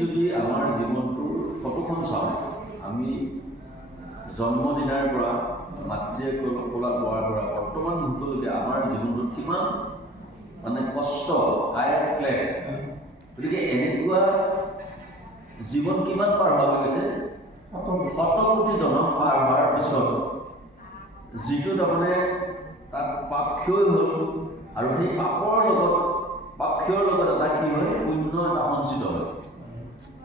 যদি আমাৰ জীৱনটোৰ ফটোখন চাওঁ, আমি জন্মদিনাৰ পৰা মাতৃয়ে কোলা কোৱাৰ পৰা বৰ্তমান মুহূৰ্তলৈকে আমাৰ জীৱনটোত কিমান মানে কষ্ট, কায়া ক্লেশ, গতিকে এনেকুৱা জীৱন কিমান পাৰ হোৱা গৈছে, শতকোটি জনম পাৰ হোৱাৰ পিছত যিটো তাৰমানে তাত পাপ ক্ষয় হ'ল, আৰু সেই পাপৰ লগত পাপক্ষয়ৰ লগত এটা কি হয়, পুণ্য এটা সঞ্চিত হয়।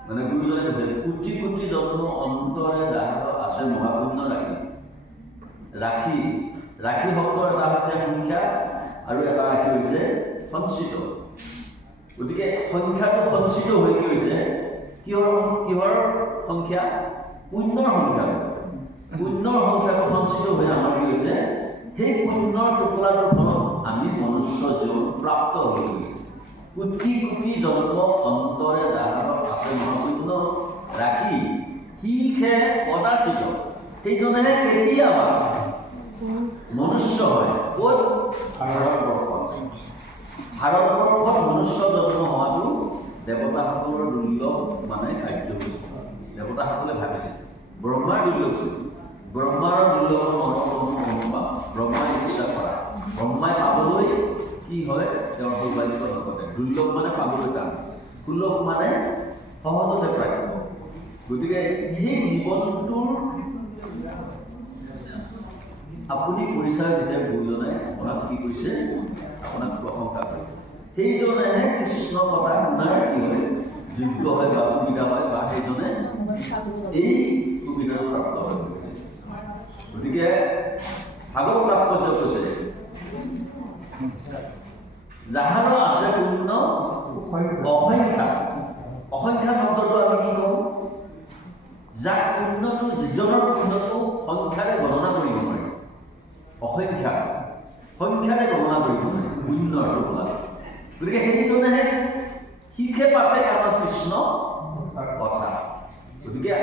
মানে গুৰুজনে কৈছে, কোটি কোটি জন্ম অন্তৰে জাগত আছে মহাপুণ্য ৰাখি। ৰাখি ৰাখি শব্দৰ এটা হৈছে সংখ্যা আৰু এটা ৰাখি হৈছে সঞ্চিত। গতিকে সংখ্যাটো সঞ্চিত হৈ কি হৈছে, কিহৰ সংখ্যা? পুণ্যৰ সংখ্যা। পুণ্যৰ সংখ্যাটো সঞ্চিত হৈ আমাৰ কি হৈছে, সেই পুণ্যৰ টোপোলাটোৰ ফলত আমি মনুষ্য জীৱন প্ৰাপ্ত হৈ গৈছে। কোটি কোটি জন্ম অন্তৰে জাগত আছে মহাপুণ্য ৰাখি সিহে কদাচিত। সেইজনেহে কেতিয়াবা মনুষ্য হয়। ক'ত? ভাৰতবৰ্ষত মনুষ্য জন্ম হোৱাটো দেৱতাসকলৰ দুৰ্লভ মানে কাৰ্য হৈছে। দেৱতাসকলে ভাবিছে ব্ৰহ্মাৰ দুৰ্লভ, ব্ৰহ্মাৰ দুৰ্লভ অনুভৱ, ব্ৰহ্মাই ইচ্ছা কৰা, ব্ৰহ্মাই পাবলৈ কি হয়, তেওঁৰ সৌভাগ্য নঘটে। দুৰ্লভ মানে পাবলৈ টান, সুলভ মানে সহজতে প্ৰাপ্য। গতিকে সেই জীৱনটোৰ আপুনি পৰিচয় দিছে, গুৰুজনে আপোনাক কি কৰিছে, আপোনাক প্ৰশংসা কৰিছে। সেইজনেহে কৃষ্ণ কথা শুনাৰ কি হয়, যোগ্য হয় বা সুবিধা হয়, বা সেইজনে এই সুবিধাটো প্ৰাপ্ত হৈ গৈছে। গতিকে ভাগৱত তাৎপৰ্য কৈছে, যাহাৰ আছে পুণ্য অসংখ্যা। অসংখ্যা শব্দটো আমি কি কওঁ, যাক পুণ্যটো, যিজনৰ পুণ্যটো সংখ্যাৰে গণনা কৰিব নোৱাৰে। অসংখ্যা, সংখ্যাৰে গণনা কৰিব নোৱাৰে পুণ্যৰ টোপোলা। গতিকে সেইজনেহে শিখে পাতে আমাৰ কৃষ্ণ কথা। গতিকে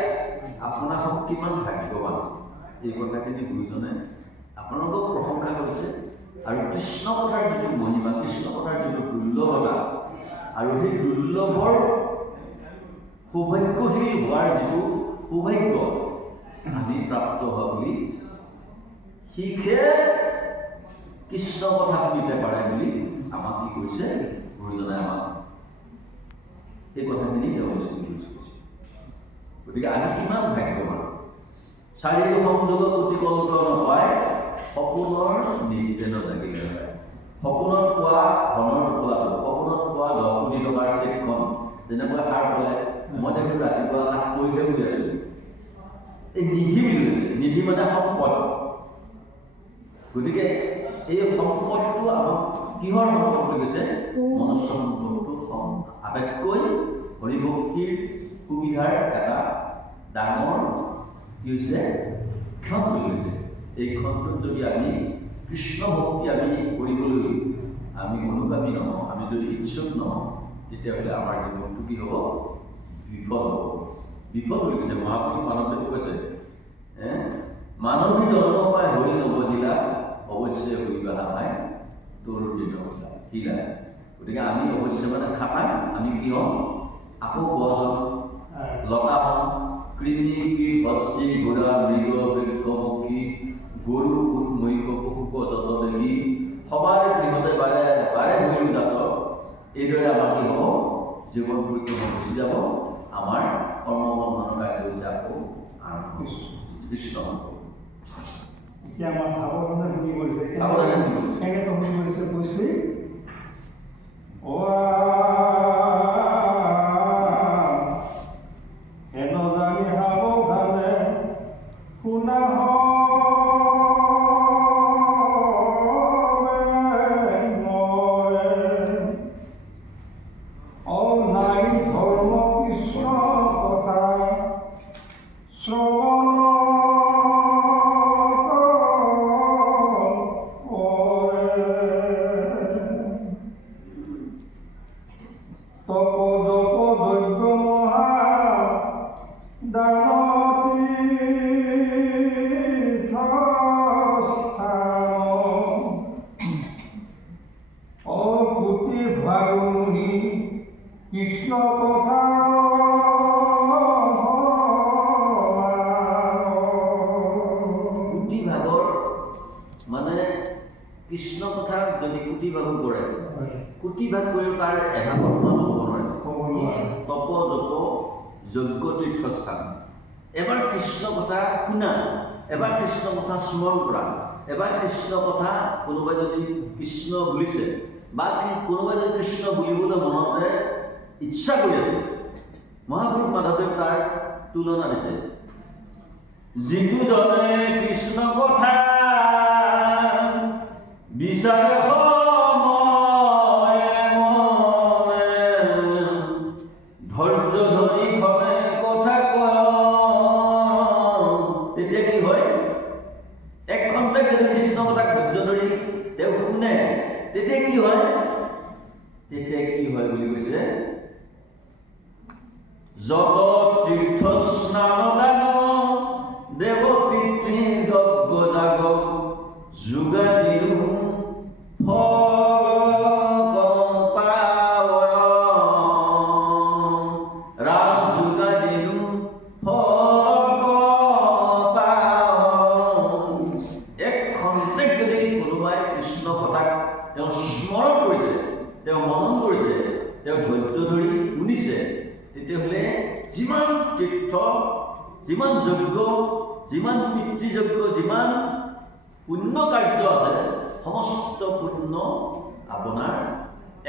আপোনালোক কিমান ভাগ্যৱান, এই কথাখিনি গুৰুজনে আপোনালোকক প্ৰশংসা কৰিছে। আৰু কৃষ্ণ কথাৰ যিটো মহিমা, কৃষ্ণ কথাৰ যিটো দুৰ্লভতা, আৰু সেই দুৰ্লভৰ সৌভাগ্যশীল হোৱাৰ যিটো সৌভাগ্য আমি প্ৰাপ্ত হোৱা বুলি, শিখে কৃষ্ণ কথা শুনিতে পাৰে বুলি আমাক কি কৰিছে, গুৰুজনে আমাক সেই কথাখিনি তেওঁ কৰিছে। গতিকে আমি কিমান ভাগ্যৱান। চাৰিটো সংযোগ অতি কল্প নপায়, সপোনৰ নিধিতে নজাগিলে হয়। সপোনত পোৱা ধনৰ টোপোলাটো, সপোনত পোৱা 10 কোটি টকাৰ চেকখন যেনেকৈ সাৰ পালে, মই দেখোন ৰাতিপুৱা কাঠ কৰিহে শুই আছো। এই নিধি বুলি কৈছে, নিধি মানে সম্পদ। গতিকে এই সম্পদটো আমাক কিহৰ সম্পদ বুলি কৈছে, মনুষ্য সম্পদটো আটাইতকৈ হৰিভক্তিৰ সুবিধাৰ এটা ডাঙৰ কি হৈছে, ক্ষণ বুলি কৈছে। এই ক্ষণটোত যদি আমি কৃষ্ণ ভক্তি আমি কৰিবলৈ আমি অনুগামী নহওঁ, আমি যদি ইচ্ছুক নহওঁ, তেতিয়াহ'লে আমাৰ জীৱনটো কি হ'ব, বিফল হ'ব। বিফল বুলি কৈছে মহাপুৰুষ মানৱদেৱে কৈছে, মানৱী জন্ম পাই হৰি নবজিলা, অৱশ্যে হৰিবা নাপায় তোৰ দিন শিলা। গতিকে আমি অৱশ্যে মানে খাপাই আমি কি হ'ম, আকৌ গছ হ'ম, লতা হ'ম, কৃমি কীট হস্তি ঘোঁৰা মৃগ বৃক্ষ পক্ষী গৰু উট মহিষ পশুক যত দেখি সবাৰে গৃহতে বাৰে বাৰে ভৰিলো জাত। এইদৰে আমাৰ কি হ'ব, জীৱন পৰিক্ৰমা গুচি যাব। আমাৰ কৰ্মবন্ধনৰ কাৰ্য হৈছে আকৌ আৰম্ভ কৃষ্ণ। এতিয়া আমাৰ সাৱধানে শুনি কৰিছে সাৱধানে শুনি কৰিছে। কেনেকৈ শুনি কৰিছে কৈছে হেন জানি সাৱধানে শুনা কৃষ্ণ কথা কুটি ভাগৰ মানে কৃষ্ণ কথা যদি কুটি ভাগ কৰে কুটি ভাগ কৰিও তাৰ এভাগৰ সমান হ'ব নোৱাৰে তপ জপ যজ্ঞ তীৰ্থস্থান এবাৰ কৃষ্ণ কথা শুনা এবাৰ কৃষ্ণ কথা স্মৰণ কৰা এবাৰ কৃষ্ণ কথা কোনোবাই যদি কৃষ্ণ বুলিছে বা কোনোবাই যদি কৃষ্ণ বুলিবলৈ মনতে ইচ্ছা কৰি আছে মহাপুৰুষ মাধৱদেৱ তাৰ তুলনা দিছে যিটো জনে কৃষ্ণ কথা বিচাৰে সময়ে মনে ধৈৰ্য ধৰি খনে কথা কয় তেতিয়া কি হয় এক খন্তেক যদি কৃষ্ণ কথা ধৈৰ্য ধৰি তেওঁ শুনে তেতিয়া কি হয় বুলি কৈছে যত তীৰ্থ স্নান দান দেৱ পিতৃ যজ্ঞ যাগ যোগাদিও ফল পাৱয় ৰাম যোগাদিও ফল পাৱয় এক খন্তেক যদি কোনোবাই কৃষ্ণ কথাক তেওঁ স্মৰণ কৰিছে তেওঁ মনন কৰিছে তেওঁ ধৈৰ্য ধৰি শুনিছে তেতিয়াহ'লে যিমান তীৰ্থ যিমান যজ্ঞ যিমান পিতৃযজ্ঞ যিমান পুণ্য কাৰ্য আছে সমস্ত পুণ্য আপোনাৰ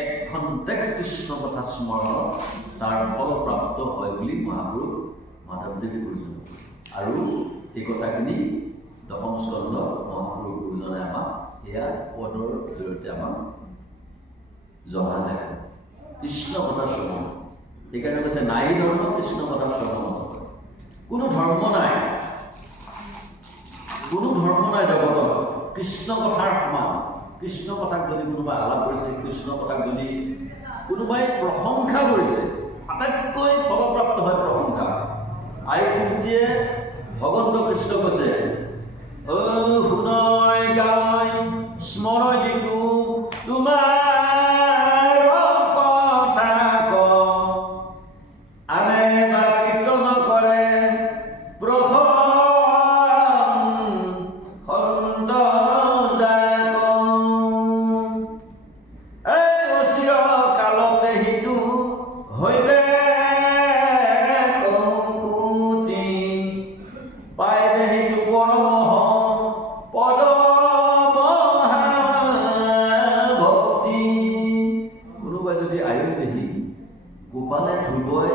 এক খন্তেক কৃষ্ণ কথা স্মৰণত তাৰ ফল প্ৰাপ্ত হয় বুলি মহাপুৰুষ মাধৱদেৱে কৈছে আৰু এই কথাখিনি দশম স্কন্ধ মহাপুৰুষ গুৰুজনে আমাক এয়া পদৰ জৰিয়তে আমাক জনা দেখে কৃষ্ণ কথা শ্ৰৱণ সেইকাৰণে কৈছে নাই ধৰ্ম কৃষ্ণ কথা শ্ৰৱণ কোনো ধৰ্ম নাই জগতত কৃষ্ণ কথাৰ সমান কৃষ্ণ কথাক যদি কোনোবাই আলাপ কৰিছে কৃষ্ণ কথাক যদি কোনোবাই প্ৰশংসা কৰিছে আটাইতকৈ ফলপ্ৰাপ্ত হয় প্ৰশংসা আই কুন্তীয়ে ভগৱন্ত কৃষ্ণ কৈছে শুনয় গায় স্মৰণ যিটো তোমাৰ গোপালে ধ্ৰুৱই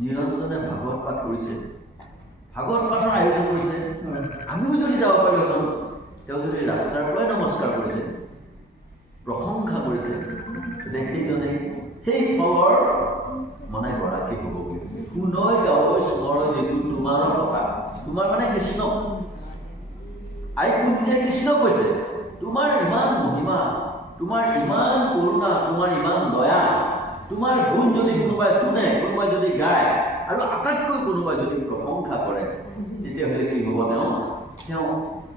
নিৰঞ্জনে ভাগৱত পাঠ কৰিছে ভাগৱত পাঠৰ আয়োজন কৰিছে আমিও যদি যাব পাৰিলোহেঁতেন তেওঁ যদি ৰাস্তাৰ পৰাই নমস্কাৰ কৰিছে প্ৰশংসা কৰিছে তেতিয়া সেইজনে সেই ফলৰ মানে গৰাকী হ'ব বুলি কৈছে শুনয় গাৱৈ স্মৰণ যিটো তোমাৰ কথা তোমাৰ মানে কৃষ্ণ আই কুন্তীয়ে কৃষ্ণ কৈছে তোমাৰ ইমান মহিমা তোমাৰ ইমান কৰুণা তোমাৰ ইমান দয়া তোমাৰ গুণ যদি কোনোবাই শুনে কোনোবাই যদি গায় আৰু আটাইতকৈ কোনোবাই যদি প্ৰশংসা কৰে তেতিয়াহ'লে কি হ'ব তেওঁ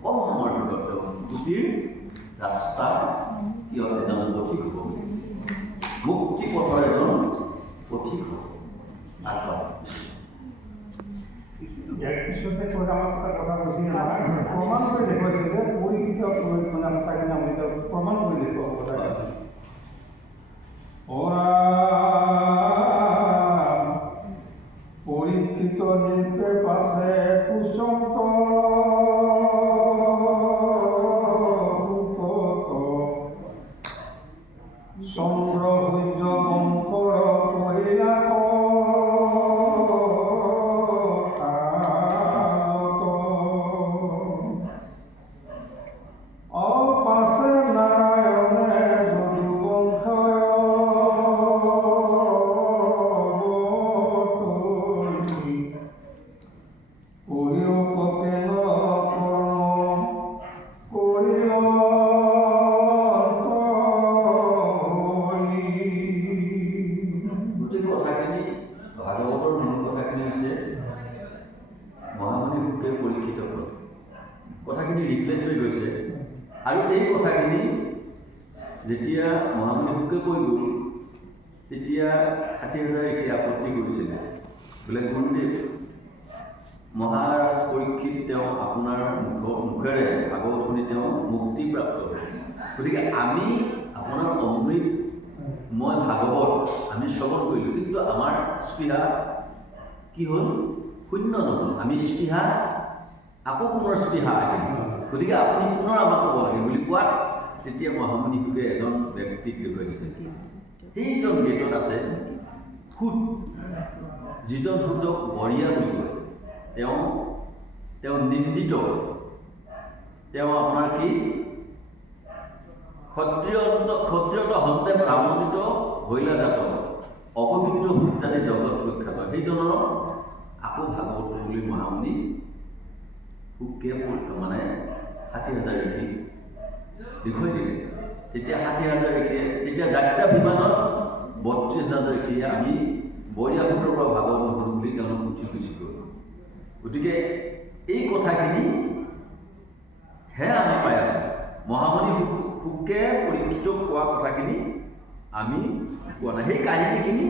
কম সময়ৰ ভিতৰত তেওঁ মুক্তিৰ ৰাস্তাৰ এজন পথিক হ'ব মুক্তি পথৰ এজন পথিক হ'ব ইয়াৰ পিছতে কৈ আমাক এটা কথা কৈছিল নহয় প্ৰমাণ কৰি দেখুৱাইছিল যে পৰীক্ষিত মানে কথাখিনি আমি প্ৰমাণ কৰি দেখুৱাব কথাখিনি পৰীক্ষিত নিতে পাশে কুসন্ত ৰিপ্লেচ হৈ গৈছে। আৰু এই কথাখিনি যেতিয়া মহামুনি শুকে কৈ গ'ল তেতিয়া ৬০,০০০ ঋষিয়ে আপত্তি কৰিছিলে, বোলে গুৰুদেৱ মহাৰাজ পৰীক্ষিত তেওঁ আপোনাৰ মুখেৰে ভাগৱত শুনি তেওঁ মুক্তিপ্ৰাপ্ত হ'ল, গতিকে আমি আপোনাৰ অমৃত মই ভাগৱত আমি শ্ৰৱণ কৰিলোঁ, কিন্তু আমাৰ স্পৃহা কি হ'ল? শূন্য নহ'ল। আমি স্পৃহা আকৌ পুনৰ স্পৃহা আহিল, গতিকে আপুনি পুনৰ আমাক ক'ব লাগে বুলি কোৱাত তেতিয়া মহামুনি শুকে এজন ব্যক্তিক দেখুৱাই দিছে। সেইজন গেটত আছে সুত, যিজন সুতক বৰীয়া বুলি কয়। তেওঁ নিন্দিত, তেওঁ আপোনাৰ কি ক্ষত্ৰিয়ত হন্তে ব্ৰাহ্মণিত হৈলা জাত অপবিত্ৰ সুত জাতি জগত প্ৰখ্যাত। সেইজনৰ আকৌ ভাগৱত বুলি মহামুনি শুকে মানে ৬০,০০০ ঋষি দেখুৱাই দিলে। তেতিয়া ৬০,০০০ ঋষিয়ে তেতিয়া যাত্ৰা বিমানত ৩২,০০০ ঋষিয়ে আমি বৰীয়াসুতৰ পৰা ভাগৱত নহ'লো বুলি তেওঁলোক উঠি গুচি গ'ল। গতিকে এই কথাখিনি হে আমি পাই আছোঁ। মহামুনি শুকে পৰীক্ষিতক কোৱা কথাখিনি আমি কোৱা নাই। সেই কাহিনীখিনি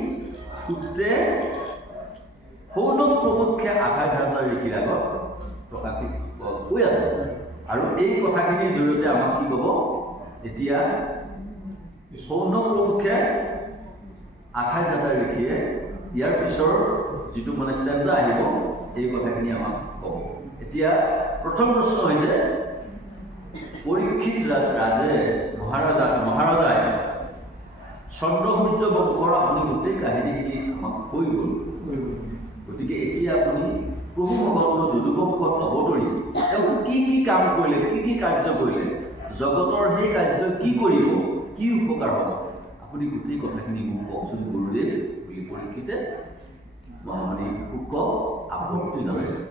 সূত্ৰে সৌনক প্ৰমুখ্যে ২৮,০০০ ঋষিৰ আগত প্ৰকাশিত কৈ আছে। আৰু এই কথাখিনিৰ জৰিয়তে আমাক কি ক'ব? এতিয়া সৌনক প্ৰমুখ্যে ২৮,০০০ ঋষিয়ে ইয়াৰ পিছৰ যিটো মানে চেঞ্জা আহিব এই কথাখিনি আমাক ক'ব। এতিয়া প্ৰথম প্ৰশ্ন হৈছে পৰীক্ষিত ৰাজে মহাৰজাই চন্দ্ৰ সূৰ্য বংশৰ আপুনি গোটেই কাহিনীখিনি আমাক কৈ গ'ল। গতিকে এতিয়া আপুনি প্ৰভু ভগৱন্ত যদুবংশত অৱতৰি তেওঁ কি কাম কৰিলে, কি কাৰ্য কৰিলে, জগতৰ সেই কাৰ্য কি কৰিব, কি উপকাৰ হ'ব, আপুনি গোটেই কথাখিনি মোক কওকচোন গুৰুদেৱ বুলি পৰীক্ষিতে মহামুনি শুকক আপত্তি জনাইছে।